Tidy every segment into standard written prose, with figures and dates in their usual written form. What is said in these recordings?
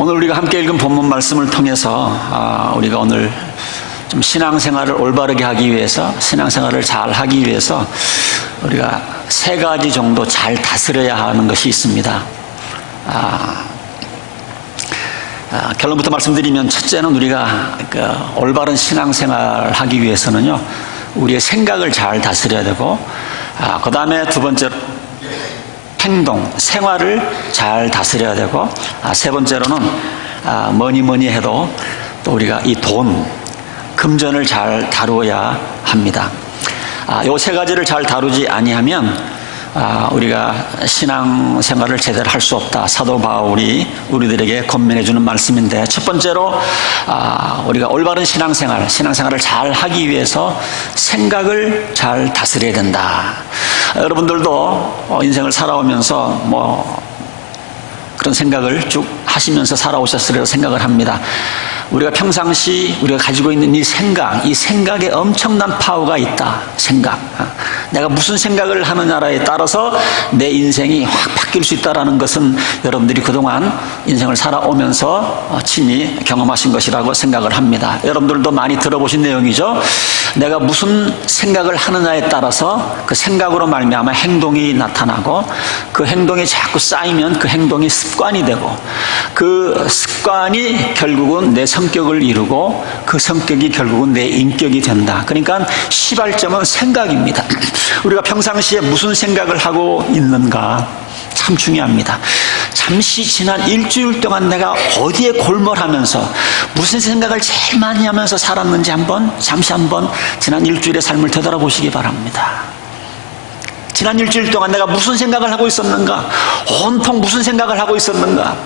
오늘 우리가 함께 읽은 본문 말씀을 통해서 우리가 오늘 좀 신앙생활을 올바르게 하기 위해서, 신앙생활을 잘 하기 위해서 우리가 세 가지 정도 잘 다스려야 하는 것이 있습니다. 결론부터 말씀드리면, 첫째는 우리가 올바른 신앙생활을 하기 위해서는요, 우리의 생각을 잘 다스려야 되고, 그 다음에 두 번째로 행동, 생활을 잘 다스려야 되고, 세 번째로는 뭐니 해도 또 우리가 이 돈, 금전을 잘 다루어야 합니다. 이 세 가지를 잘 다루지 아니하면 우리가 신앙생활을 제대로 할 수 없다. 사도 바울이 우리들에게 권면해 주는 말씀인데, 첫 번째로 우리가 올바른 신앙생활을 잘 하기 위해서 생각을 잘 다스려야 된다. 여러분들도 인생을 살아오면서 그런 생각을 쭉 하시면서 살아오셨으리라고 생각을 합니다. 우리가 평상시 우리가 가지고 있는 이 생각에 엄청난 파워가 있다. 생각. 내가 무슨 생각을 하느냐에 따라서 내 인생이 확 바뀔 수 있다는 것은 여러분들이 그동안 인생을 살아오면서 친히 경험하신 것이라고 생각을 합니다. 여러분들도 많이 들어보신 내용이죠. 내가 무슨 생각을 하느냐에 따라서 그 생각으로 말미암아 행동이 나타나고, 그 행동이 자꾸 쌓이면 그 행동이 습관이 되고, 그 습관이 결국은 내 성격을 이루고, 그 성격이 결국은 내 인격이 된다. 그러니까 시발점은 생각입니다. 우리가 평상시에 무슨 생각을 하고 있는가 참 중요합니다. 잠시 지난 일주일 동안 내가 어디에 골몰하면서 무슨 생각을 제일 많이 하면서 살았는지 잠시 한번 지난 일주일의 삶을 되돌아보시기 바랍니다. 지난 일주일 동안 내가 무슨 생각을 하고 있었는가, 온통 무슨 생각을 하고 있었는가.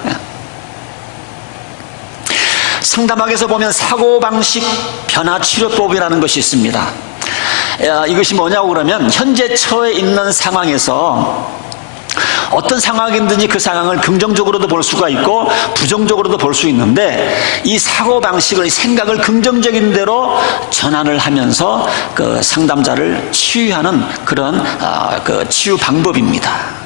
상담학에서 보면 사고방식 변화치료법이라는 것이 있습니다. 이것이 뭐냐고 그러면, 현재 처해 있는 상황에서 어떤 상황이든지 그 상황을 긍정적으로도 볼 수가 있고 부정적으로도 볼 수 있는데, 이 사고방식을, 생각을 긍정적인 대로 전환을 하면서 그 상담자를 치유하는 그런 치유 방법입니다.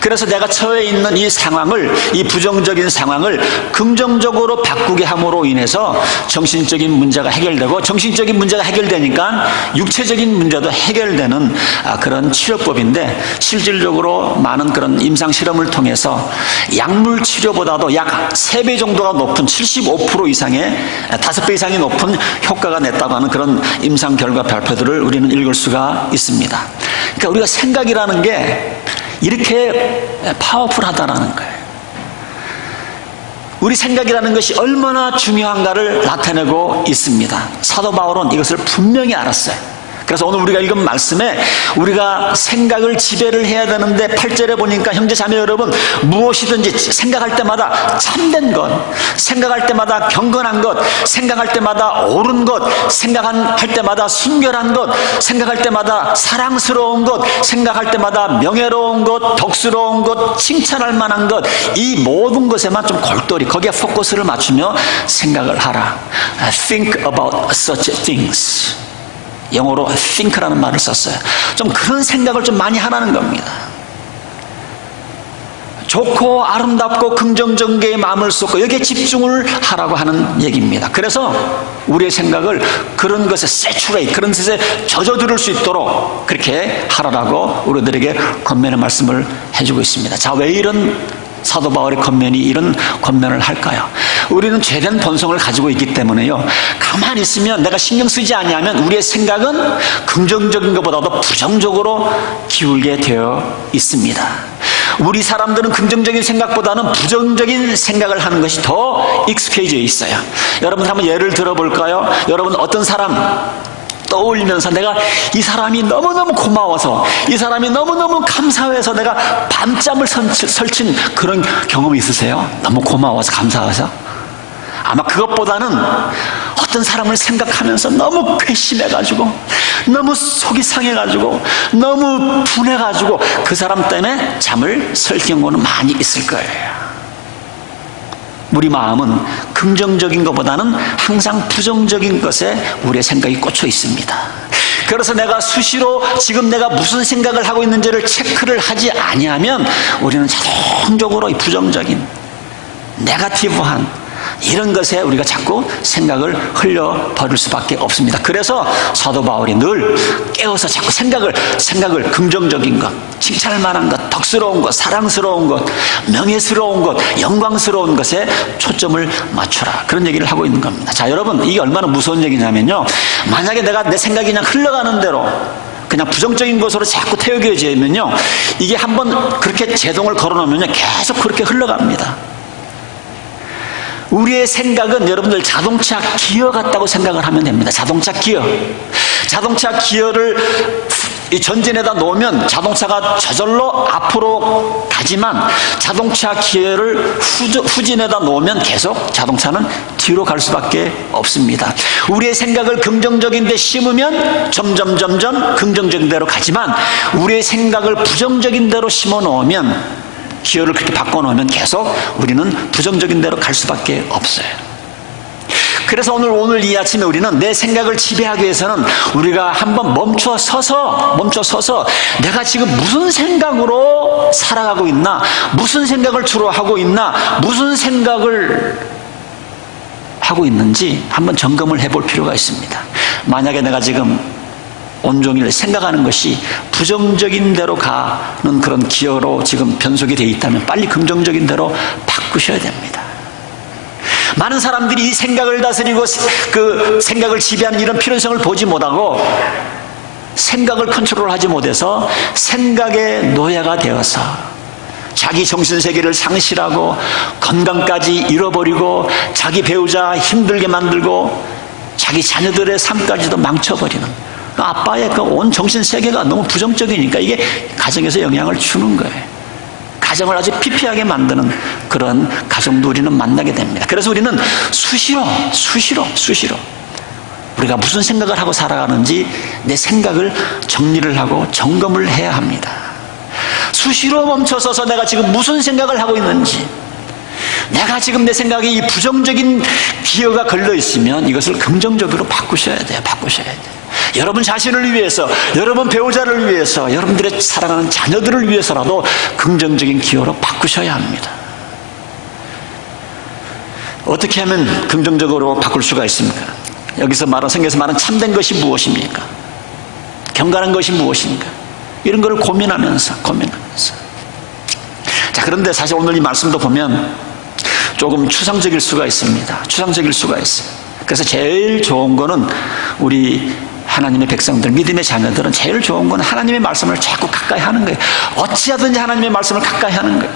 그래서 내가 처해 있는 이 부정적인 상황을 긍정적으로 바꾸게 함으로 인해서 정신적인 문제가 해결되고, 정신적인 문제가 해결되니까 육체적인 문제도 해결되는 그런 치료법인데, 실질적으로 많은 그런 임상 실험을 통해서 약물 치료보다도 약 3배 정도가 높은 75% 이상의 5배 이상이 높은 효과가 냈다고 하는 그런 임상 결과 발표들을 우리는 읽을 수가 있습니다. 그러니까 우리가 생각이라는 게 이렇게 파워풀하다라는 거예요. 우리 생각이라는 것이 얼마나 중요한가를 나타내고 있습니다. 사도 바울은 이것을 분명히 알았어요. 그래서 오늘 우리가 읽은 말씀에 우리가 생각을 지배를 해야 되는데, 8절에 보니까 형제 자매 여러분, 무엇이든지 생각할 때마다 참된 것, 생각할 때마다 경건한 것, 생각할 때마다 옳은 것, 생각할 때마다 순결한 것, 생각할 때마다 사랑스러운 것, 생각할 때마다 명예로운 것, 덕스러운 것, 칭찬할 만한 것, 이 모든 것에만 좀 골똘히 거기에 포커스를 맞추며 생각을 하라. Think about such things. 영어로 think라는 말을 썼어요. 좀 그런 생각을 좀 많이 하라는 겁니다. 좋고 아름답고 긍정적인 게 마음을 쏟고 여기에 집중을 하라고 하는 얘기입니다. 그래서 우리의 생각을 그런 것에 saturate, 그런 것에 젖어들을 수 있도록 그렇게 하라라고 우리들에게 권면의 말씀을 해주고 있습니다. 자, 왜 이런 사도 바울의 권면이 이런 권면을 할까요? 우리는 죄된 본성을 가지고 있기 때문에요, 가만히 있으면, 내가 신경 쓰지 아니하면 우리의 생각은 긍정적인 것보다도 부정적으로 기울게 되어 있습니다. 우리 사람들은 긍정적인 생각보다는 부정적인 생각을 하는 것이 더 익숙해져 있어요. 여러분 한번 예를 들어볼까요? 여러분 어떤 사람 떠올리면서 내가 이 사람이 너무너무 고마워서, 이 사람이 너무너무 감사해서 내가 밤잠을 설친 그런 경험이 있으세요? 너무 고마워서, 감사해서? 아마 그것보다는 어떤 사람을 생각하면서 너무 괘씸해가지고, 너무 속이 상해가지고, 너무 분해가지고 그 사람 때문에 잠을 설경우는 많이 있을 거예요. 우리 마음은 긍정적인 것보다는 항상 부정적인 것에 우리의 생각이 꽂혀 있습니다. 그래서 내가 수시로 지금 내가 무슨 생각을 하고 있는지를 체크를 하지 아니하면 우리는 자동적으로 이 부정적인 네거티브한 이런 것에 우리가 자꾸 생각을 흘려버릴 수밖에 없습니다. 그래서 사도 바울이 늘 깨워서 자꾸 생각을 긍정적인 것, 칭찬할 만한 것, 덕스러운 것, 사랑스러운 것, 명예스러운 것, 영광스러운 것에 초점을 맞춰라, 그런 얘기를 하고 있는 겁니다. 자, 여러분, 이게 얼마나 무서운 얘기냐면요, 만약에 내가 내 생각이 그냥 흘러가는 대로 그냥 부정적인 것으로 자꾸 태워져지면요, 이게 한번 그렇게 제동을 걸어놓으면요, 계속 그렇게 흘러갑니다. 우리의 생각은 여러분들 자동차 기어 같다고 생각을 하면 됩니다. 자동차 기어를 이 전진에다 놓으면 자동차가 저절로 앞으로 가지만, 자동차 기어를 후진에다 놓으면 계속 자동차는 뒤로 갈 수밖에 없습니다. 우리의 생각을 긍정적인 데 심으면 점점 긍정적인 데로 가지만, 우리의 생각을 부정적인 데로 심어 놓으면, 기호를 그렇게 바꿔놓으면 계속 우리는 부정적인 데로 갈 수밖에 없어요. 그래서 오늘 이 아침에 우리는 내 생각을 지배하기 위해서는 우리가 한번 멈춰 서서 내가 지금 무슨 생각으로 살아가고 있나, 무슨 생각을 주로 하고 있나, 무슨 생각을 하고 있는지 한번 점검을 해볼 필요가 있습니다. 만약에 내가 지금 온종일 생각하는 것이 부정적인 대로 가는 그런 기어로 지금 변속이 되어 있다면 빨리 긍정적인 대로 바꾸셔야 됩니다. 많은 사람들이 이 생각을 다스리고 그 생각을 지배하는 이런 필요성을 보지 못하고 생각을 컨트롤하지 못해서 생각의 노예가 되어서 자기 정신세계를 상실하고 건강까지 잃어버리고 자기 배우자 힘들게 만들고 자기 자녀들의 삶까지도 망쳐버리는, 아빠의 그 온 정신세계가 너무 부정적이니까 이게 가정에서 영향을 주는 거예요. 가정을 아주 피폐하게 만드는 그런 가정도 우리는 만나게 됩니다. 그래서 우리는 수시로 우리가 무슨 생각을 하고 살아가는지 내 생각을 정리를 하고 점검을 해야 합니다. 수시로 멈춰서서 내가 지금 무슨 생각을 하고 있는지, 내가 지금 내 생각에 이 부정적인 기어가 걸려 있으면 이것을 긍정적으로 바꾸셔야 돼요. 여러분 자신을 위해서, 여러분 배우자를 위해서, 여러분들의 사랑하는 자녀들을 위해서라도 긍정적인 기호로 바꾸셔야 합니다. 어떻게 하면 긍정적으로 바꿀 수가 있습니까? 여기서 성경에서 말하는 참된 것이 무엇입니까? 경건한 것이 무엇입니까? 이런 걸 고민하면서. 자, 그런데 사실 오늘 이 말씀도 보면 조금 추상적일 수가 있습니다. 그래서 제일 좋은 거는 우리 하나님의 백성들, 믿음의 자녀들은 제일 좋은 건 하나님의 말씀을 자꾸 가까이 하는 거예요. 어찌하든지 하나님의 말씀을 가까이 하는 거예요.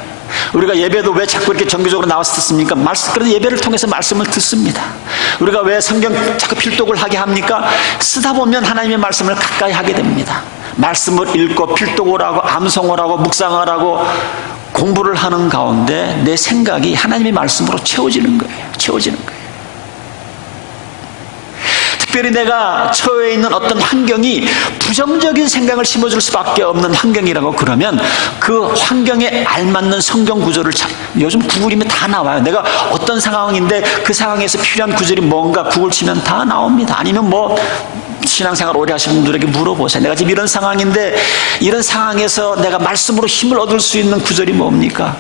우리가 예배도 왜 자꾸 이렇게 정기적으로 나와서 듣습니까? 그래도 예배를 통해서 말씀을 듣습니다. 우리가 왜 성경 자꾸 필독을 하게 합니까? 쓰다 보면 하나님의 말씀을 가까이 하게 됩니다. 말씀을 읽고 필독을 하고 암송을 하고 묵상을 하고 공부를 하는 가운데 내 생각이 하나님의 말씀으로 채워지는 거예요. 특별히 내가 처해 있는 어떤 환경이 부정적인 생각을 심어줄 수밖에 없는 환경이라고 그러면 그 환경에 알맞는 성경 구절을 요즘 구글이면 다 나와요. 내가 어떤 상황인데 그 상황에서 필요한 구절이 뭔가 구글 치면 다 나옵니다. 아니면 신앙생활 오래 하신 분들에게 물어보세요. 내가 지금 이런 상황인데 이런 상황에서 내가 말씀으로 힘을 얻을 수 있는 구절이 뭡니까?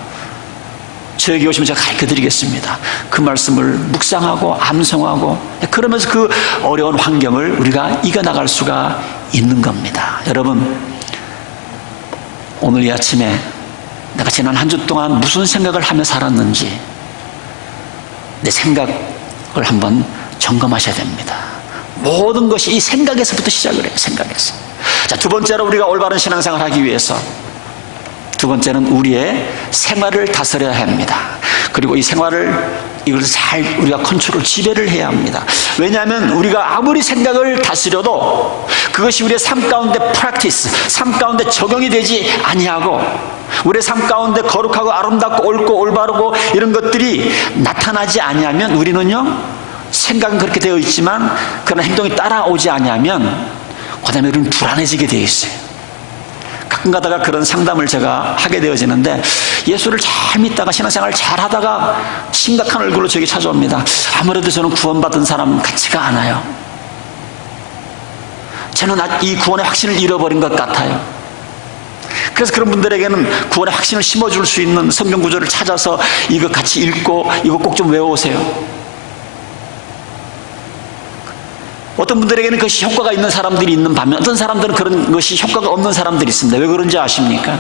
저에게 오시면 제가 가르쳐드리겠습니다. 그 말씀을 묵상하고 암송하고 그러면서 그 어려운 환경을 우리가 이겨나갈 수가 있는 겁니다. 여러분, 오늘 이 아침에 내가 지난 한 주 동안 무슨 생각을 하며 살았는지 내 생각을 한번 점검하셔야 됩니다. 모든 것이 이 생각에서부터 시작을 해요. 생각에서. 자, 두 번째로 우리가 올바른 신앙생활을 하기 위해서 두 번째는 우리의 생활을 다스려야 합니다. 그리고 이 생활을 이걸 잘 우리가 컨트롤, 지배를 해야 합니다. 왜냐하면 우리가 아무리 생각을 다스려도 그것이 우리의 삶 가운데 프랙티스, 삶 가운데 적용이 되지 아니하고 우리의 삶 가운데 거룩하고 아름답고 옳고 올바르고 이런 것들이 나타나지 아니하면 우리는요, 생각은 그렇게 되어 있지만 그런 행동이 따라오지 아니하면 그 다음에 우리는 불안해지게 되어 있어요. 가끔 가다가 그런 상담을 제가 하게 되어지는데 예수를 잘 믿다가 신앙생활을 잘 하다가 심각한 얼굴로 저에게 찾아옵니다. 아무래도 저는 구원받은 사람 같지가 않아요. 저는 이 구원의 확신을 잃어버린 것 같아요. 그래서 그런 분들에게는 구원의 확신을 심어줄 수 있는 성경 구절을 찾아서 이거 같이 읽고 이거 꼭 좀 외워오세요. 어떤 분들에게는 그것이 효과가 있는 사람들이 있는 반면 어떤 사람들은 그런 것이 효과가 없는 사람들이 있습니다. 왜 그런지 아십니까?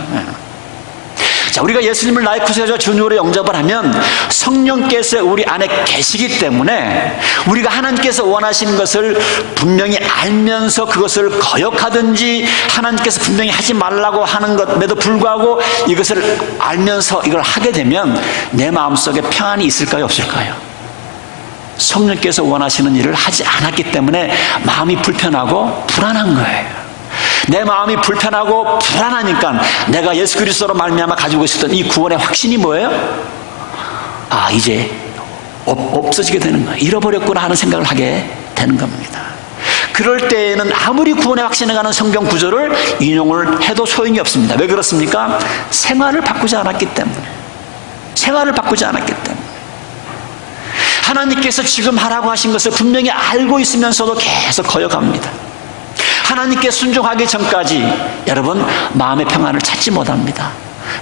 자, 우리가 예수님을 나의 구세주와 주님으로 영접을 하면 성령께서 우리 안에 계시기 때문에 우리가 하나님께서 원하시는 것을 분명히 알면서 그것을 거역하든지 하나님께서 분명히 하지 말라고 하는 것에도 불구하고 이것을 알면서 이걸 하게 되면 내 마음속에 평안이 있을까요, 없을까요? 성령께서 원하시는 일을 하지 않았기 때문에 마음이 불편하고 불안한 거예요. 내 마음이 불편하고 불안하니까 내가 예수 그리스도로 말미암아 가지고 있었던 이 구원의 확신이 뭐예요? 아, 이제 없어지게 되는 거예요. 잃어버렸구나 하는 생각을 하게 되는 겁니다. 그럴 때에는 아무리 구원의 확신에 관한 성경 구절을 인용을 해도 소용이 없습니다. 왜 그렇습니까? 생활을 바꾸지 않았기 때문에. 생활을 바꾸지 않았기 때문에. 하나님께서 지금 하라고 하신 것을 분명히 알고 있으면서도 계속 거역합니다. 하나님께 순종하기 전까지 여러분 마음의 평안을 찾지 못합니다.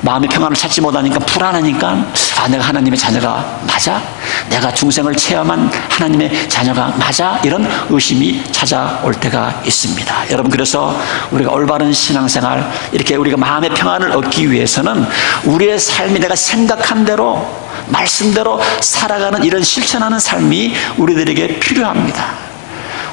마음의 평안을 찾지 못하니까 불안하니까 내가 하나님의 자녀가 맞아? 내가 중생을 체험한 하나님의 자녀가 맞아? 이런 의심이 찾아올 때가 있습니다. 여러분, 그래서 우리가 올바른 신앙생활, 이렇게 우리가 마음의 평안을 얻기 위해서는 우리의 삶이 내가 생각한 대로 말씀대로 살아가는 이런 실천하는 삶이 우리들에게 필요합니다.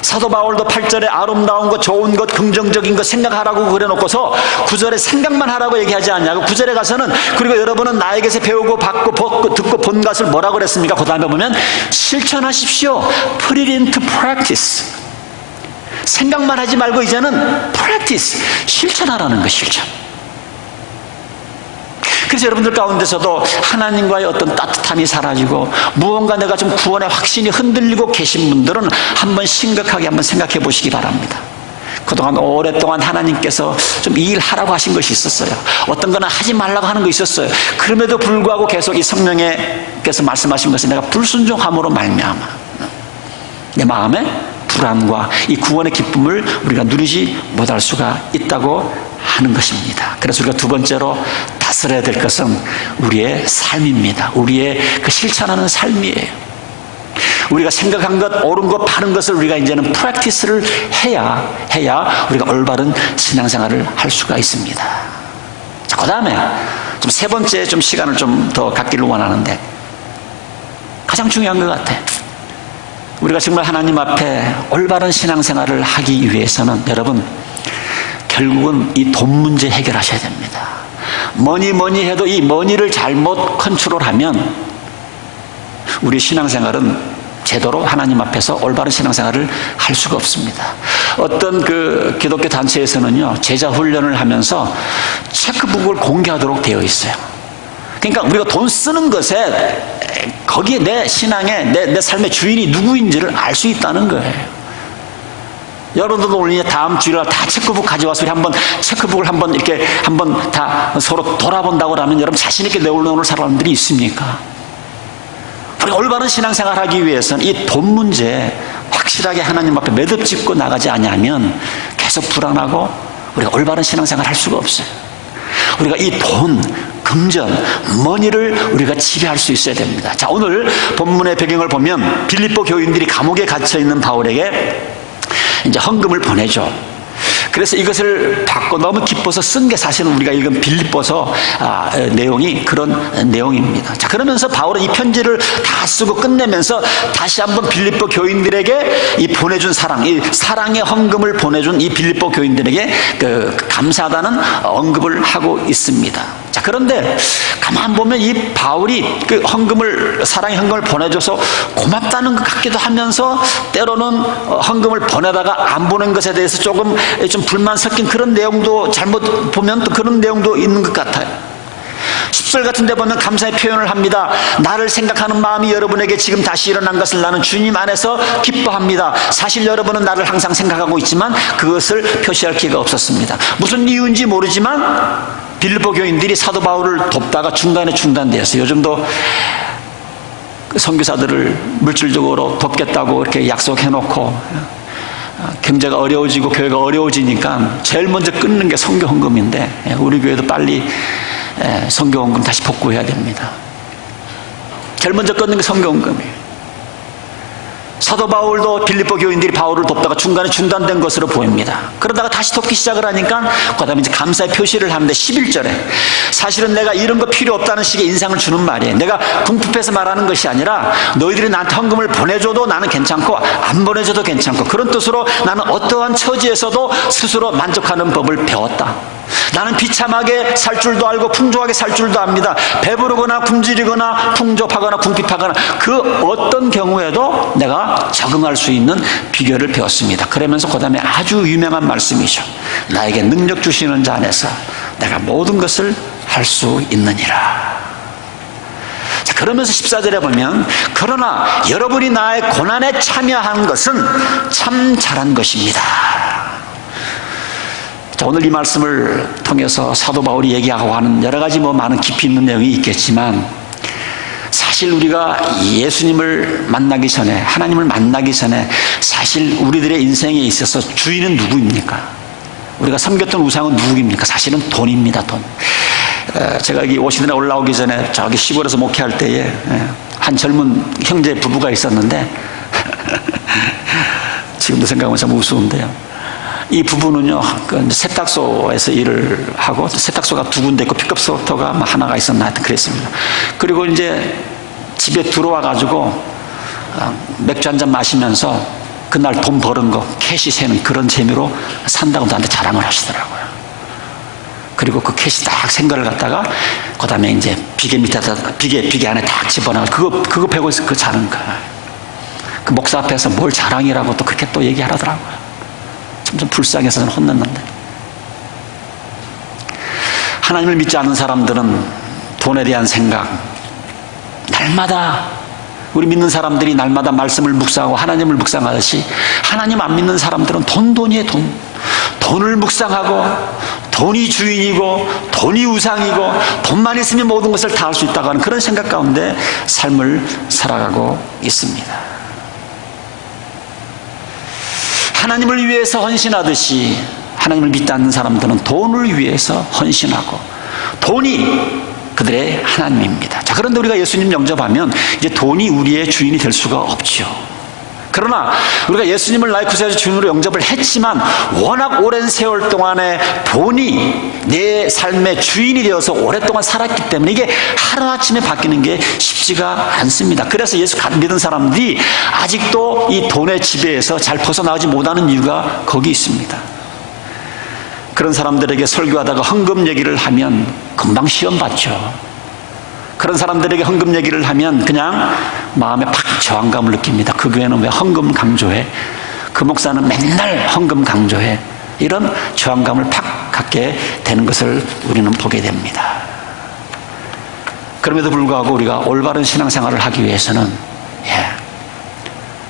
사도 바울도 8절에 아름다운 것, 좋은 것, 긍정적인 것 생각하라고 그래놓고서 9절에 생각만 하라고 얘기하지 않냐고. 9절에 가서는 그리고 여러분은 나에게서 배우고 받고 듣고 본 것을 뭐라고 그랬습니까? 그 다음에 보면 실천하십시오. Put it into practice. 생각만 하지 말고 이제는 practice, 실천하라는 거, 실천. 그래서 여러분들 가운데서도 하나님과의 어떤 따뜻함이 사라지고 무언가 내가 좀 구원의 확신이 흔들리고 계신 분들은 한번 심각하게 한번 생각해 보시기 바랍니다. 그동안 오랫동안 하나님께서 좀 이 일 하라고 하신 것이 있었어요. 어떤 거는 하지 말라고 하는 거 있었어요. 그럼에도 불구하고 계속 이 성령께서 말씀하신 것은 내가 불순종함으로 말미암아 내 마음에 불안과 이 구원의 기쁨을 우리가 누리지 못할 수가 있다고 하는 것입니다. 그래서 우리가 두 번째로 다스려야 될 것은 우리의 삶입니다. 우리의 그 실천하는 삶이에요. 우리가 생각한 것, 옳은 것, 바른 것을 우리가 이제는 프랙티스를 해야 우리가 올바른 신앙생활을 할 수가 있습니다. 자, 그 다음에 좀 세 번째 좀 시간을 좀 더 갖기를 원하는데 가장 중요한 것 같아. 우리가 정말 하나님 앞에 올바른 신앙생활을 하기 위해서는 여러분 결국은 이 돈 문제 해결하셔야 됩니다. 뭐니 해도 이 머니를 잘못 컨트롤하면 우리 신앙생활은 제대로 하나님 앞에서 올바른 신앙생활을 할 수가 없습니다. 어떤 그 기독교 단체에서는요, 제자 훈련을 하면서 체크북을 공개하도록 되어 있어요. 그러니까 우리가 돈 쓰는 것에 거기에 내 신앙의 내 삶의 주인이 누구인지를 알 수 있다는 거예요. 여러분들도 오늘 다음 주일날 다 체크북 가져와서 우리 한번 체크북을 한번 이렇게 한번 다 서로 돌아본다고 하면 여러분 자신있게 내올려놓을 사람들이 있습니까? 우리가 올바른 신앙생활 하기 위해서는 이 돈 문제 확실하게 하나님 앞에 매듭 짓고 나가지 않으면 계속 불안하고 우리가 올바른 신앙생활 할 수가 없어요. 우리가 이 돈, 금전, 머니를 우리가 지배할 수 있어야 됩니다. 자, 오늘 본문의 배경을 보면 빌립보 교인들이 감옥에 갇혀있는 바울에게 이제 헌금을 보내죠. 그래서 이것을 받고 너무 기뻐서 쓴 게 사실은 우리가 읽은 빌립보서 내용이 그런 내용입니다. 자, 그러면서 바울은 이 편지를 다 쓰고 끝내면서 다시 한번 빌립보 교인들에게 이 보내준 사랑, 이 사랑의 헌금을 보내준 이 빌립보 교인들에게 그 감사하다는 언급을 하고 있습니다. 자, 그런데 가만 보면 이 바울이 그 헌금을, 사랑의 헌금을 보내줘서 고맙다는 것 같기도 하면서 때로는 헌금을 보내다가 안 보낸 것에 대해서 조금 좀 불만 섞인 그런 내용도 잘못 보면 또 그런 내용도 있는 것 같아요. 10절 같은 데 보면 감사의 표현을 합니다. 나를 생각하는 마음이 여러분에게 지금 다시 일어난 것을 나는 주님 안에서 기뻐합니다. 사실 여러분은 나를 항상 생각하고 있지만 그것을 표시할 기회가 없었습니다. 무슨 이유인지 모르지만 빌립보 교인들이 사도 바울을 돕다가 중간에 중단되었어요. 요즘도 선교사들을 물질적으로 돕겠다고 이렇게 약속해놓고 경제가 어려워지고 교회가 어려워지니까 제일 먼저 끊는 게 선교헌금인데 우리 교회도 빨리 선교헌금 다시 복구해야 됩니다. 제일 먼저 끊는 게 선교헌금이에요. 사도 바울도 빌립보 교인들이 바울을 돕다가 중간에 중단된 것으로 보입니다. 그러다가 다시 돕기 시작을 하니까 그 다음에 이제 감사의 표시를 하는데 11절에 사실은 내가 이런 거 필요 없다는 식의 인상을 주는 말이에요. 내가 궁핍해서 말하는 것이 아니라 너희들이 나한테 헌금을 보내줘도 나는 괜찮고 안 보내줘도 괜찮고 그런 뜻으로 나는 어떠한 처지에서도 스스로 만족하는 법을 배웠다. 나는 비참하게 살 줄도 알고 풍족하게 살 줄도 압니다. 배부르거나 굶주리거나 풍족하거나 궁핍하거나 그 어떤 경우에도 내가 적응할 수 있는 비결을 배웠습니다. 그러면서 그 다음에 아주 유명한 말씀이죠. 나에게 능력 주시는 자 안에서 내가 모든 것을 할 수 있느니라. 자, 그러면서 14절에 보면 그러나 여러분이 나의 고난에 참여한 것은 참 잘한 것입니다. 자, 오늘 이 말씀을 통해서 사도 바울이 얘기하고 하는 여러 가지 많은 깊이 있는 내용이 있겠지만 사실 우리가 예수님을 만나기 전에 하나님을 만나기 전에 사실 우리들의 인생에 있어서 주인은 누구입니까? 우리가 섬겼던 우상은 누구입니까? 사실은 돈입니다. 돈. 제가 여기 오시드나 올라오기 전에 저기 시골에서 목회할 때에 한 젊은 형제 부부가 있었는데 지금도 생각하면 참 우스운데요. 이 부부는요, 세탁소에서 일을 하고, 세탁소가 두 군데 있고, 픽업소터가 하나가 있었나 하여튼 그랬습니다. 그리고 이제 집에 들어와가지고, 맥주 한잔 마시면서, 그날 돈 버는 거, 캐시 세는 그런 재미로 산다고 나한테 자랑을 하시더라고요. 그리고 그 캐시 딱 생거를 갖다가, 그 다음에 이제 비계 밑에다, 비계 안에 딱 집어넣어. 그거 배고 있어. 그거 자는 거야. 그 목사 앞에서 뭘 자랑이라고 또 그렇게 또 얘기하더라고요. 좀 불쌍해서 저는 혼났는데 하나님을 믿지 않는 사람들은 돈에 대한 생각 날마다 우리 믿는 사람들이 날마다 말씀을 묵상하고 하나님을 묵상하듯이 하나님 안 믿는 사람들은 돈이에요. 돈을 묵상하고 돈이 주인이고 돈이 우상이고 돈만 있으면 모든 것을 다 할 수 있다고 하는 그런 생각 가운데 삶을 살아가고 있습니다. 하나님을 위해서 헌신하듯이 하나님을 믿지 않는 사람들은 돈을 위해서 헌신하고 돈이 그들의 하나님입니다. 자, 그런데 우리가 예수님 영접하면 이제 돈이 우리의 주인이 될 수가 없죠. 그러나 우리가 예수님을 나의 구세주 주인으로 영접을 했지만 워낙 오랜 세월 동안에 돈이 내 삶의 주인이 되어서 오랫동안 살았기 때문에 이게 하루아침에 바뀌는 게 쉽지가 않습니다. 그래서 예수 믿은 사람들이 아직도 이 돈의 지배에서 잘 벗어나지 못하는 이유가 거기 있습니다. 그런 사람들에게 설교하다가 헌금 얘기를 하면 금방 시험 받죠. 그런 사람들에게 헌금 얘기를 하면 그냥 마음에 팍 저항감을 느낍니다. 그 교회는 왜 헌금 강조해? 그 목사는 맨날 헌금 강조해? 이런 저항감을 팍 갖게 되는 것을 우리는 보게 됩니다. 그럼에도 불구하고 우리가 올바른 신앙생활을 하기 위해서는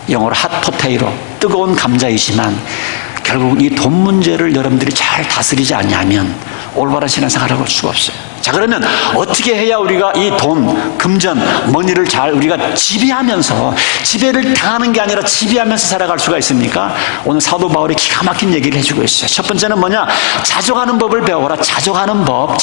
영어로 핫포테이로 뜨거운 감자이지만 결국 이 돈 문제를 여러분들이 잘 다스리지 않냐면 올바른 신앙생활을 할 수가 없어요. 자, 그러면 어떻게 해야 우리가 이 돈, 금전, 머니를 잘 우리가 지배하면서 지배를 당하는 게 아니라 지배하면서 살아갈 수가 있습니까? 오늘 사도 바울이 기가 막힌 얘기를 해주고 있어요. 첫 번째는 뭐냐? 자족하는 법을 배워라. 자족하는 법.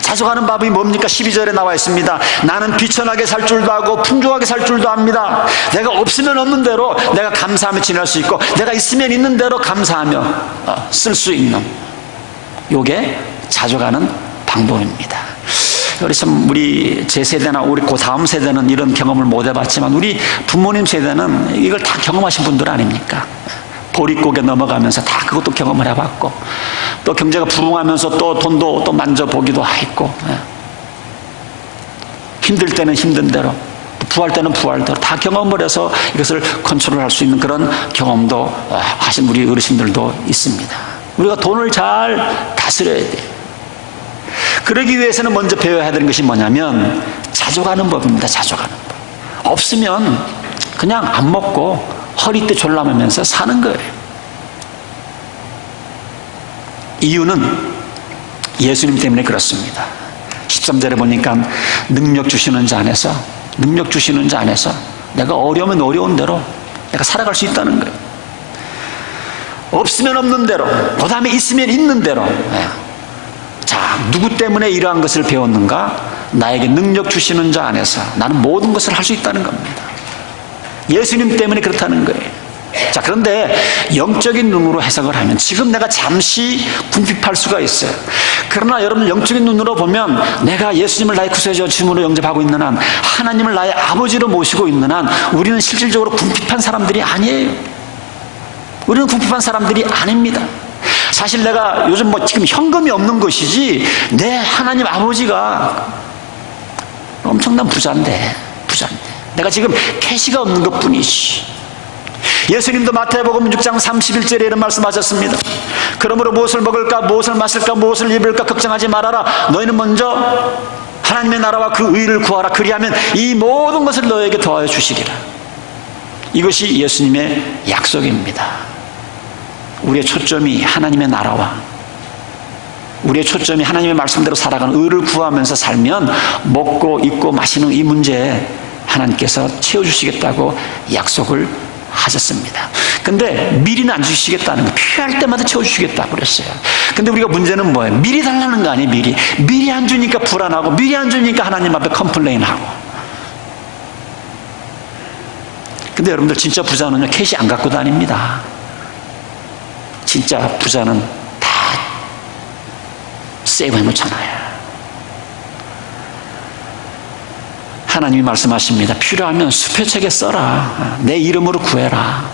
자족하는 법이 뭡니까? 12절에 나와 있습니다. 나는 비천하게 살 줄도 알고 풍족하게 살 줄도 압니다. 내가 없으면 없는 대로 내가 감사하며 지낼 수 있고 내가 있으면 있는 대로 감사하며 쓸 수 있는 요게 자족하는 방법입니다. 우리 제 세대나 우리 그 다음 세대는 이런 경험을 못 해봤지만 우리 부모님 세대는 이걸 다 경험하신 분들 아닙니까? 보릿고개 넘어가면서 다 그것도 경험을 해봤고 또 경제가 부흥하면서 또 돈도 또 만져보기도 했고 힘들 때는 힘든 대로 부할 때는 부할대로 다 경험을 해서 이것을 컨트롤할 수 있는 그런 경험도 하신 우리 어르신들도 있습니다. 우리가 돈을 잘 다스려야 돼요. 그러기 위해서는 먼저 배워야 되는 것이 뭐냐면 자족하는 법입니다. 자족하는 법. 없으면 그냥 안 먹고 허리띠 졸라매면서 사는 거예요. 이유는 예수님 때문에 그렇습니다. 13절에 보니까 능력 주시는 자 안에서 내가 어려우면 어려운 대로 내가 살아갈 수 있다는 거예요. 없으면 없는 대로, 그 다음에 있으면 있는 대로. 자, 누구 때문에 이러한 것을 배웠는가? 나에게 능력 주시는 자 안에서 나는 모든 것을 할 수 있다는 겁니다. 예수님 때문에 그렇다는 거예요. 자, 그런데 영적인 눈으로 해석을 하면 지금 내가 잠시 궁핍할 수가 있어요. 그러나 여러분, 영적인 눈으로 보면 내가 예수님을 나의 구세주와 주님으로 영접하고 있는 한, 하나님을 나의 아버지로 모시고 있는 한, 우리는 실질적으로 궁핍한 사람들이 아니에요. 우리는 궁핍한 사람들이 아닙니다. 사실 내가 요즘 뭐 지금 현금이 없는 것이지, 내 하나님 아버지가 엄청난 부자인데 내가 지금 캐시가 없는 것 뿐이지. 예수님도 마태복음 6장 31절에 이런 말씀하셨습니다. 그러므로 무엇을 먹을까, 무엇을 마실까, 무엇을 입을까 걱정하지 말아라. 너희는 먼저 하나님의 나라와 그 의를 구하라. 그리하면 이 모든 것을 너에게 더하여 주시리라. 이것이 예수님의 약속입니다. 우리의 초점이 하나님의 나라와, 우리의 초점이 하나님의 말씀대로 살아가는 의를 구하면서 살면 먹고 입고 마시는 이 문제에 하나님께서 채워주시겠다고 약속을 하셨습니다. 근데 미리는 안 주시겠다는 거, 필요할 때마다 채워주시겠다고 그랬어요. 근데 우리가 문제는 뭐예요? 미리 달라는 거 아니에요. 미리 안 주니까 불안하고, 미리 안 주니까 하나님 앞에 컴플레인하고. 근데 여러분들, 진짜 부자는요, 캐시 안 갖고 다닙니다. 진짜 부자는 다 세이브 해놓잖아요. 하나님이 말씀하십니다. 필요하면 수표책에 써라. 내 이름으로 구해라.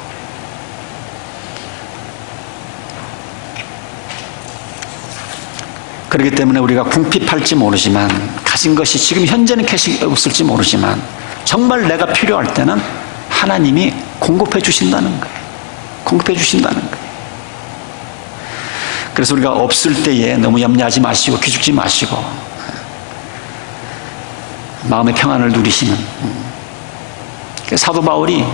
그렇기 때문에 우리가 궁핍할지 모르지만, 가진 것이 지금 현재는 캐시 없을지 모르지만, 정말 내가 필요할 때는 하나님이 공급해 주신다는 거예요. 공급해 주신다는 거예요. 그래서 우리가 없을 때에 너무 염려하지 마시고 기죽지 마시고 마음의 평안을 누리시는, 사도 바울이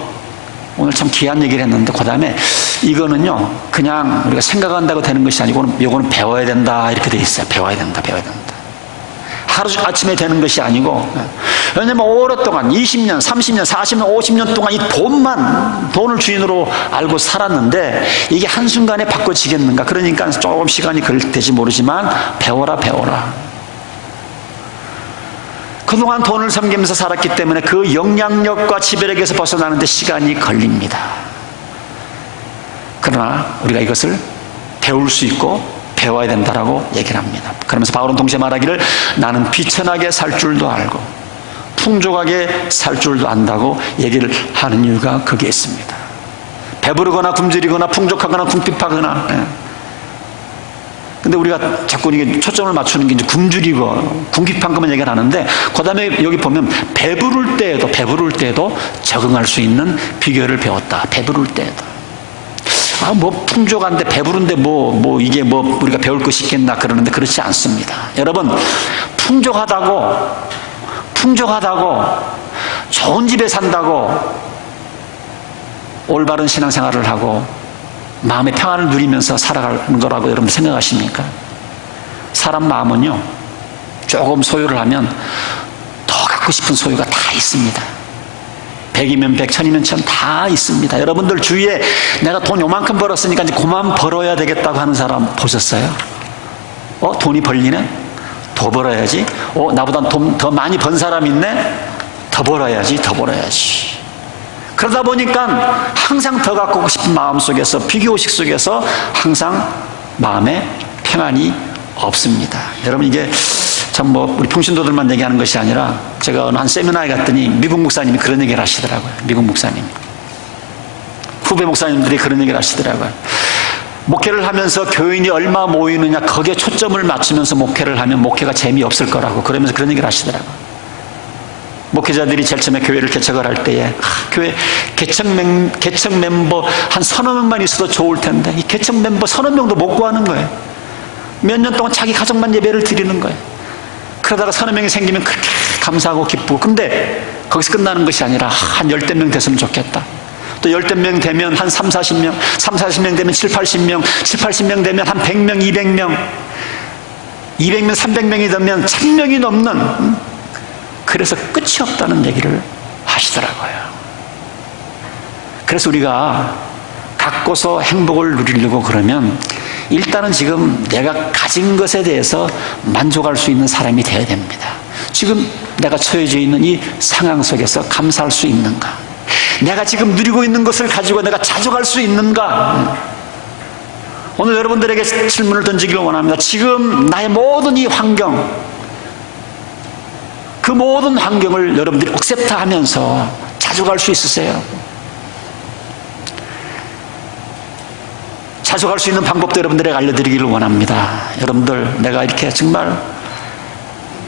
오늘 참 귀한 얘기를 했는데, 그 다음에 이거는요 그냥 우리가 생각한다고 되는 것이 아니고 이거는 배워야 된다 이렇게 돼 있어요. 배워야 된다. 하루 아침에 되는 것이 아니고, 왜냐면 오랫동안 20년, 30년, 40년, 50년 동안 이 돈을 주인으로 알고 살았는데 이게 한순간에 바꿔지겠는가? 그러니까 조금 시간이 걸릴지 모르지만 배워라. 그동안 돈을 섬기면서 살았기 때문에 그 영향력과 지배력에서 벗어나는데 시간이 걸립니다. 그러나 우리가 이것을 배울 수 있고 배워야 된다라고 얘기를 합니다. 그러면서 바울은 동시에 말하기를, 나는 비천하게 살 줄도 알고 풍족하게 살 줄도 안다고 얘기를 하는 이유가 거기에 있습니다. 배부르거나 굶주리거나 풍족하거나 궁핍하거나. 근데 우리가 자꾸 이게 초점을 맞추는 게 이제 굶주리고 궁핍한 것만 얘기를 하는데, 그 다음에 여기 보면 배부를 때에도 적응할 수 있는 비결을 배웠다. 배부를 때에도. 뭐 풍족한데 배부른데 이게 우리가 배울 것이 있겠나 그러는데 그렇지 않습니다. 여러분, 풍족하다고 좋은 집에 산다고 올바른 신앙생활을 하고 마음의 평안을 누리면서 살아가는 거라고 여러분 생각하십니까? 사람 마음은요, 조금 소유를 하면 더 갖고 싶은 소유가 다 있습니다. 100이면 100, 1000이면 1000 다 있습니다. 여러분들 주위에 내가 돈 요만큼 벌었으니까 이제 그만 벌어야 되겠다고 하는 사람 보셨어요? 돈이 벌리네? 더 벌어야지. 나보다 돈 더 많이 번 사람 있네? 더 벌어야지. 그러다 보니까 항상 더 갖고 싶은 마음 속에서, 비교의식 속에서 항상 마음에 평안이 없습니다. 여러분, 이게 참 우리 평신도들만 얘기하는 것이 아니라, 제가 어느 한 세미나에 갔더니 미국 목사님이 그런 얘기를 하시더라고요. 미국 목사님이. 후배 목사님들이 그런 얘기를 하시더라고요. 목회를 하면서 교인이 얼마 모이느냐, 거기에 초점을 맞추면서 목회를 하면 목회가 재미없을 거라고, 그러면서 그런 얘기를 하시더라고요. 목회자들이 제일 처음에 교회를 개척을 할 때에 교회 개척 멤버 한 서너 명만 있어도 좋을 텐데, 이 개척 멤버 서너 명도 못 구하는 거예요. 몇 년 동안 자기 가족만 예배를 드리는 거예요. 그러다가 서너 명이 생기면 그렇게 감사하고 기쁘고, 근데 거기서 끝나는 것이 아니라 한 10명 됐으면 좋겠다. 또 10명 되면 한 40명 되면 70-80명, 70-80명 되면 한 100명, 200명, 200명, 300명이 되면 1000명이 넘는, 그래서 끝이 없다는 얘기를 하시더라고요. 그래서 우리가 갖고서 행복을 누리려고 그러면 일단은 지금 내가 가진 것에 대해서 만족할 수 있는 사람이 되어야 됩니다. 지금 내가 처해져 있는 이 상황 속에서 감사할 수 있는가? 내가 지금 누리고 있는 것을 가지고 내가 자족할 수 있는가? 오늘 여러분들에게 질문을 던지기를 원합니다. 지금 나의 모든 이 환경, 그 모든 환경을 여러분들이 억셉트하면서 자족할 수 있으세요? 자족할 수 있는 방법도 여러분들에게 알려드리기를 원합니다. 여러분들, 내가 이렇게 정말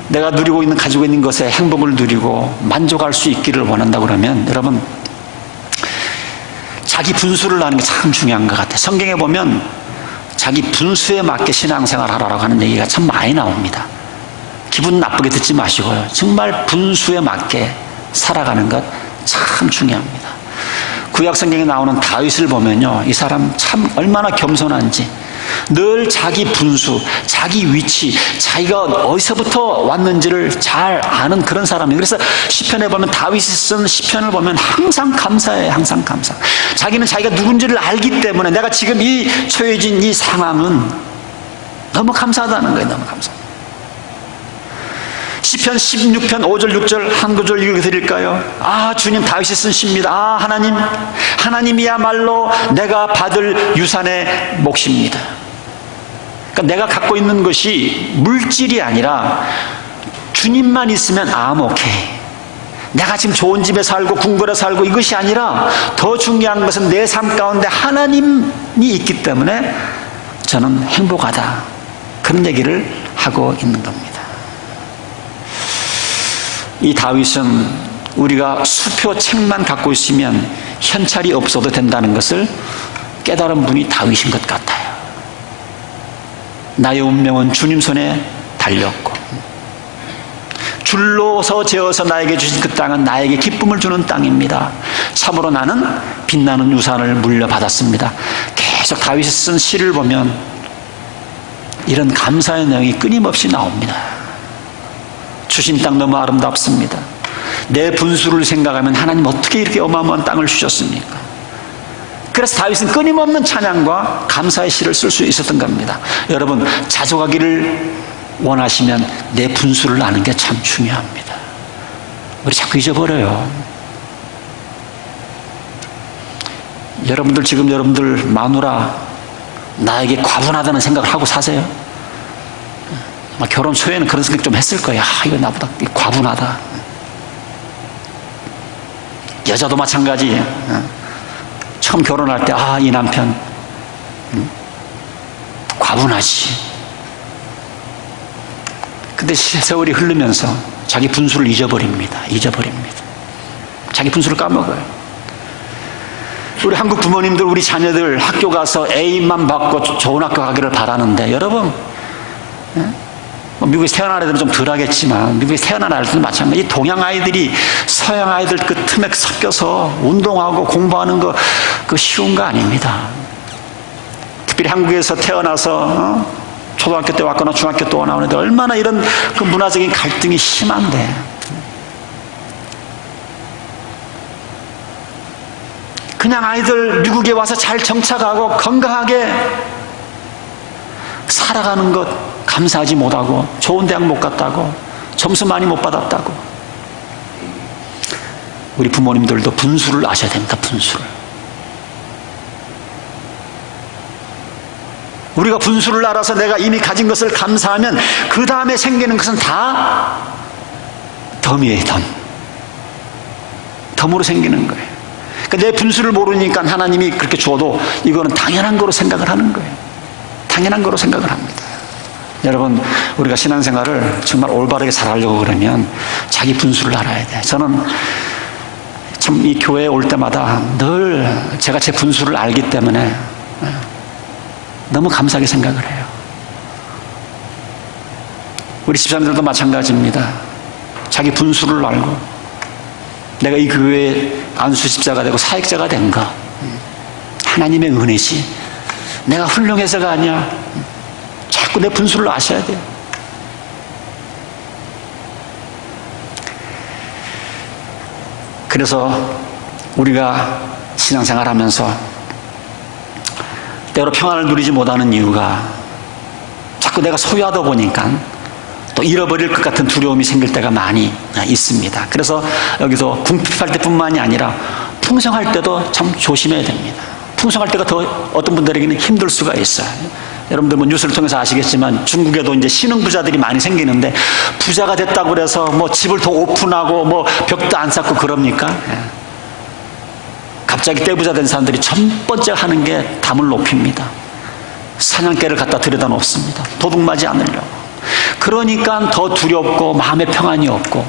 내가 누리고 있는, 가지고 있는 것에 행복을 누리고 만족할 수 있기를 원한다 그러면 여러분, 자기 분수를 아는 게 참 중요한 것 같아요. 성경에 보면 자기 분수에 맞게 신앙생활 하라고 하는 얘기가 참 많이 나옵니다. 기분 나쁘게 듣지 마시고요. 정말 분수에 맞게 살아가는 것 참 중요합니다. 구약 성경에 나오는 다윗을 보면요, 이 사람 참 얼마나 겸손한지 늘 자기 분수, 자기 위치, 자기가 어디서부터 왔는지를 잘 아는 그런 사람이에요. 그래서 시편에 보면, 다윗이 쓴 시편을 보면 항상 감사해요. 항상 감사. 자기는 자기가 누군지를 알기 때문에 내가 지금 이 처해진 이 상황은 너무 감사하다는 거예요. 너무 감사. 시편 16편 5절 6절 한 구절 읽어드릴까요? 아, 주님, 다윗이 쓴 시입니다. 아, 하나님이야말로 내가 받을 유산의 몫입니다. 그러니까 내가 갖고 있는 것이 물질이 아니라 주님만 있으면 오케이. 내가 지금 좋은 집에 살고 궁궐에 살고 이것이 아니라 더 중요한 것은 내 삶 가운데 하나님이 있기 때문에 저는 행복하다. 그런 얘기를 하고 있는 겁니다. 이 다윗은 우리가 수표 책만 갖고 있으면 현찰이 없어도 된다는 것을 깨달은 분이 다윗인 것 같아요. 나의 운명은 주님 손에 달렸고 줄로서 재어서 나에게 주신 그 땅은 나에게 기쁨을 주는 땅입니다. 참으로 나는 빛나는 유산을 물려받았습니다. 계속 다윗이 쓴 시를 보면 이런 감사의 내용이 끊임없이 나옵니다. 주신 땅 너무 아름답습니다. 내 분수를 생각하면 하나님 어떻게 이렇게 어마어마한 땅을 주셨습니까? 그래서 다윗은 끊임없는 찬양과 감사의 시를 쓸 수 있었던 겁니다. 여러분, 자족하기를 원하시면 내 분수를 아는 게 참 중요합니다. 우리 자꾸 잊어버려요. 여러분들 지금 여러분들 마누라 나에게 과분하다는 생각을 하고 사세요? 결혼 초에는 그런 생각 좀 했을 거예요. 이거 나보다 과분하다. 여자도 마찬가지예요. 처음 결혼할 때 이 남편 과분하지. 근데 세월이 흐르면서 자기 분수를 잊어버립니다. 자기 분수를 까먹어요. 우리 한국 부모님들, 우리 자녀들 학교 가서 A만 받고 좋은 학교 가기를 바라는데, 여러분, 미국에서 태어난 아이들은 좀 덜 하겠지만 미국에서 태어난 아이들도 마찬가지. 이 동양 아이들이 서양 아이들 그 틈에 섞여서 운동하고 공부하는 거 그거 쉬운 거 아닙니다. 특별히 한국에서 태어나서 초등학교 때 왔거나 중학교 때 나오는데 얼마나 이런 그 문화적인 갈등이 심한데, 그냥 아이들 미국에 와서 잘 정착하고 건강하게 살아가는 것 감사하지 못하고, 좋은 대학 못 갔다고, 점수 많이 못 받았다고. 우리 부모님들도 분수를 아셔야 됩니다. 분수를. 우리가 분수를 알아서 내가 이미 가진 것을 감사하면 그 다음에 생기는 것은 다 덤이에요. 덤으로 생기는 거예요. 그러니까 내 분수를 모르니까 하나님이 그렇게 주어도 이거는 당연한 거로 생각을 하는 거예요. 당연한 거로 생각을 합니다. 여러분, 우리가 신앙생활을 정말 올바르게 잘하려고 그러면 자기 분수를 알아야 돼. 저는 참 이 교회에 올 때마다 늘 제가 제 분수를 알기 때문에 너무 감사하게 생각을 해요. 우리 집사님들도 마찬가지입니다. 자기 분수를 알고 내가 이 교회의 안수 집사가 되고 사역자가 된 거 하나님의 은혜지, 내가 훌륭해서가 아니야. 자꾸 내 분수를 아셔야 돼요. 그래서 우리가 신앙생활 하면서 때로 평안을 누리지 못하는 이유가 자꾸 내가 소유하다 보니까 또 잃어버릴 것 같은 두려움이 생길 때가 많이 있습니다. 그래서 여기서 궁핍할 때뿐만이 아니라 풍성할 때도 참 조심해야 됩니다. 풍성할 때가 더 어떤 분들에게는 힘들 수가 있어요. 여러분들 뭐 뉴스를 통해서 아시겠지만 중국에도 이제 신흥 부자들이 많이 생기는데 부자가 됐다고 그래서 뭐 집을 더 오픈하고 뭐 벽도 안 쌓고 그럽니까? 갑자기 떼부자 된 사람들이 첫 번째 하는 게 담을 높입니다. 사냥개를 갖다 들여다 놓습니다. 도둑맞이 않으려고. 그러니까 더 두렵고 마음의 평안이 없고.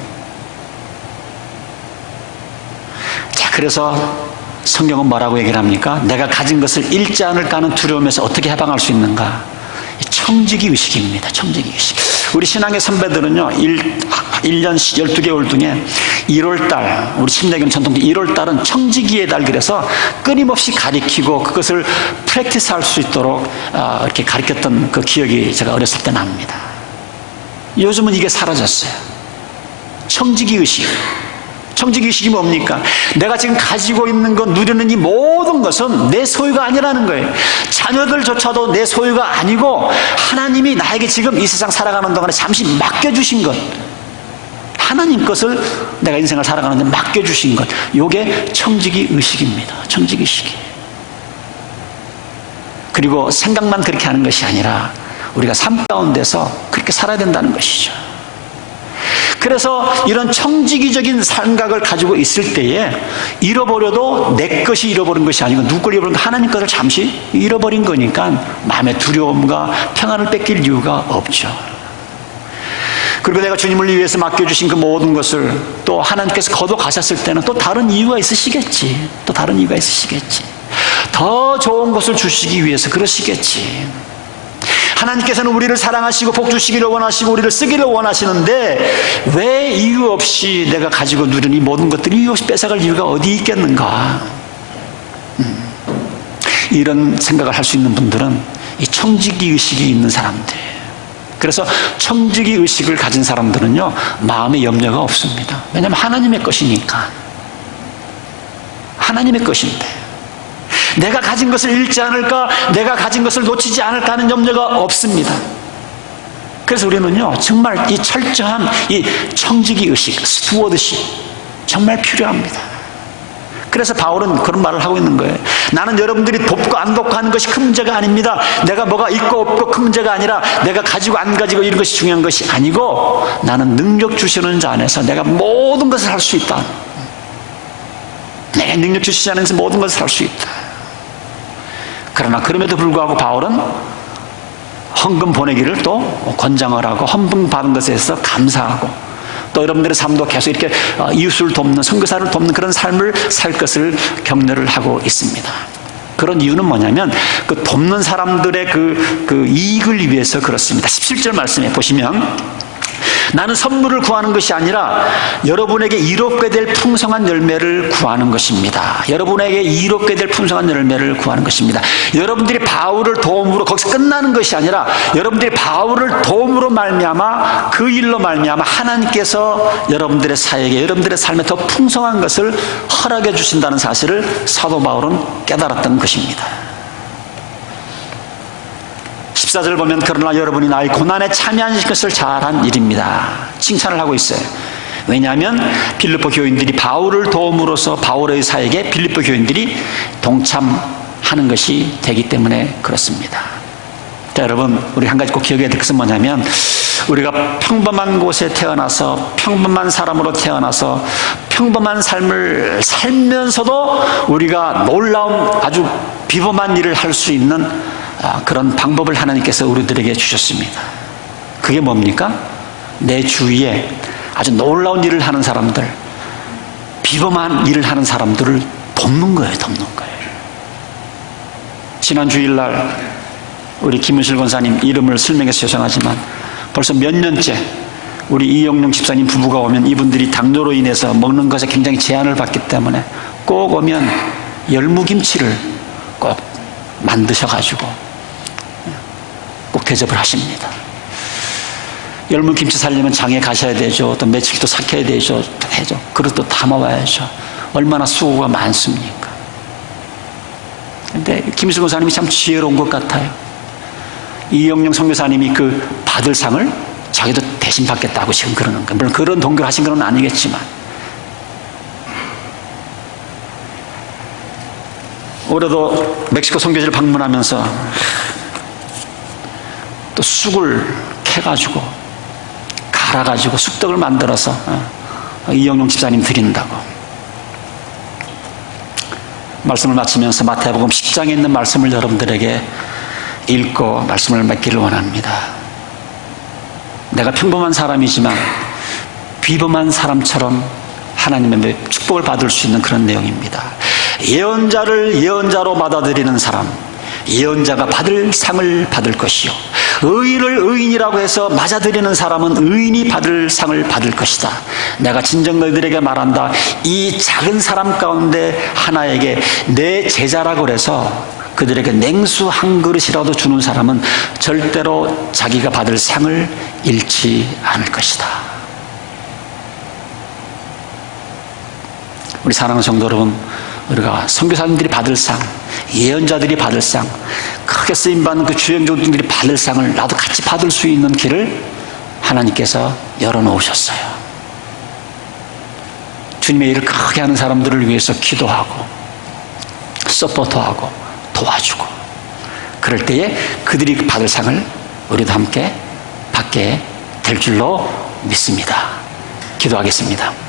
자, 그래서 성경은 뭐라고 얘기를 합니까? 내가 가진 것을 잃지 않을까 하는 두려움에서 어떻게 해방할 수 있는가? 청지기 의식입니다. 청지기 의식. 우리 신앙의 선배들은요, 1년 12개월 중에 1월달, 우리 신대경 전통기 1월달은 청지기의 달, 그래서 끊임없이 가리키고 그것을 프랙티스 할 수 있도록 이렇게 가르쳤던 그 기억이 제가 어렸을 때 납니다. 요즘은 이게 사라졌어요. 청지기 의식. 청지기 의식이 뭡니까? 내가 지금 가지고 있는 것, 누리는 이 모든 것은 내 소유가 아니라는 거예요. 자녀들조차도 내 소유가 아니고 하나님이 나에게 지금 이 세상 살아가는 동안에 잠시 맡겨주신 것, 하나님 것을 내가 인생을 살아가는데 맡겨주신 것, 이게 청지기 의식입니다. 청지기 의식이. 그리고 생각만 그렇게 하는 것이 아니라 우리가 삶 가운데서 그렇게 살아야 된다는 것이죠. 그래서 이런 청지기적인 생각을 가지고 있을 때에 잃어버려도 내 것이 잃어버린 것이 아니고 누구 걸 잃어버린 거, 하나님 것을 잠시 잃어버린 거니까 마음의 두려움과 평안을 뺏길 이유가 없죠. 그리고 내가 주님을 위해서 맡겨주신 그 모든 것을 또 하나님께서 거둬가셨을 때는 또 다른 이유가 있으시겠지. 또 다른 이유가 있으시겠지. 더 좋은 것을 주시기 위해서 그러시겠지. 하나님께서는 우리를 사랑하시고 복 주시기를 원하시고 우리를 쓰기를 원하시는데 왜 이유 없이 내가 가지고 누린 이 모든 것들이 이유 없이 뺏어갈 이유가 어디 있겠는가? 이런 생각을 할 수 있는 분들은 이 청지기 의식이 있는 사람들이에요. 그래서 청지기 의식을 가진 사람들은요, 마음에 염려가 없습니다. 왜냐하면 하나님의 것이니까. 하나님의 것인데 내가 가진 것을 잃지 않을까, 내가 가진 것을 놓치지 않을까 하는 염려가 없습니다. 그래서 우리는요, 정말 이 철저한 이 청지기 의식, 스튜어드십 정말 필요합니다. 그래서 바울은 그런 말을 하고 있는 거예요. 나는 여러분들이 돕고 안 돕고 하는 것이 큰 문제가 아닙니다. 내가 뭐가 있고 없고 큰 문제가 아니라 내가 가지고 안 가지고 이런 것이 중요한 것이 아니고 나는 능력 주시는 자 안에서 내가 모든 것을 할 수 있다. 내 능력 주시지 않으면서 모든 것을 할 수 있다. 그러나 그럼에도 불구하고 바울은 헌금 보내기를 또 권장을 하고 헌금 받은 것에 대해서 감사하고 또 여러분들의 삶도 계속 이렇게 이웃을 돕는, 선교사를 돕는 그런 삶을 살 것을 격려를 하고 있습니다. 그런 이유는 뭐냐면 그 돕는 사람들의 그 이익을 위해서 그렇습니다. 17절 말씀에 보시면 나는 선물을 구하는 것이 아니라 여러분에게 이롭게 될 풍성한 열매를 구하는 것입니다. 여러분에게 이롭게 될 풍성한 열매를 구하는 것입니다. 여러분들이 바울을 도움으로 거기서 끝나는 것이 아니라 여러분들이 바울을 도움으로 말미암아 그 일로 말미암아 하나님께서 여러분들의 사역에, 여러분들의 삶에 더 풍성한 것을 허락해 주신다는 사실을 사도 바울은 깨달았던 것입니다. 14절을 보면 그러나 여러분이 나의 고난에 참여한 것을 잘한 일입니다. 칭찬을 하고 있어요. 왜냐하면 빌립보 교인들이 바울을 도움으로써 바울의 사역에 빌립보 교인들이 동참하는 것이 되기 때문에 그렇습니다. 자, 여러분, 우리 한 가지 꼭 기억해야 될 것은 뭐냐면 우리가 평범한 곳에 태어나서 평범한 사람으로 태어나서 평범한 삶을 살면서도 우리가 놀라운 아주 비범한 일을 할 수 있는 그런 방법을 하나님께서 우리들에게 주셨습니다. 그게 뭡니까? 내 주위에 아주 놀라운 일을 하는 사람들, 비범한 일을 하는 사람들을 돕는 거예요. 돕는 거예요. 지난 주일날 우리 김은실 권사님 이름을 설명해서 죄송하지만 벌써 몇 년째 우리 이영룡 집사님 부부가 오면 이분들이 당뇨로 인해서 먹는 것에 굉장히 제한을 받기 때문에 꼭 오면 열무김치를 꼭 만드셔가지고 꼭 대접을 하십니다. 열무김치 살려면 장에 가셔야 되죠. 또 며칠 또 삭혀야 되죠. 해죠. 그릇도 담아와야죠. 얼마나 수고가 많습니까? 근데 김수근 목사님이 참 지혜로운 것 같아요. 이영영 선교사님이 그 받을 상을 자기도 대신 받겠다고 지금 그러는 거예요. 물론 그런 동교를 하신 건 아니겠지만, 올해도 멕시코 선교지를 방문하면서 또 쑥을 캐가지고 갈아가지고 쑥떡을 만들어서 이영용 집사님 드린다고. 말씀을 마치면서 마태복음 10장에 있는 말씀을 여러분들에게 읽고 말씀을 맺기를 원합니다. 내가 평범한 사람이지만 비범한 사람처럼 하나님의 축복을 받을 수 있는 그런 내용입니다. 예언자를 예언자로 받아들이는 사람, 예언자가 받을 상을 받을 것이요, 의인을 의인이라고 해서 맞아들이는 사람은 의인이 받을 상을 받을 것이다. 내가 진정 너희들에게 말한다. 이 작은 사람 가운데 하나에게 내 제자라고 해서 그들에게 냉수 한 그릇이라도 주는 사람은 절대로 자기가 받을 상을 잃지 않을 것이다. 우리 사랑하는 성도 여러분, 우리가 선교사님들이 받을 상, 예언자들이 받을 상, 크게 쓰임받는 그 주영종들이 받을 상을 나도 같이 받을 수 있는 길을 하나님께서 열어놓으셨어요. 주님의 일을 크게 하는 사람들을 위해서 기도하고 서포트하고 도와주고, 그럴 때에 그들이 받을 상을 우리도 함께 받게 될 줄로 믿습니다. 기도하겠습니다.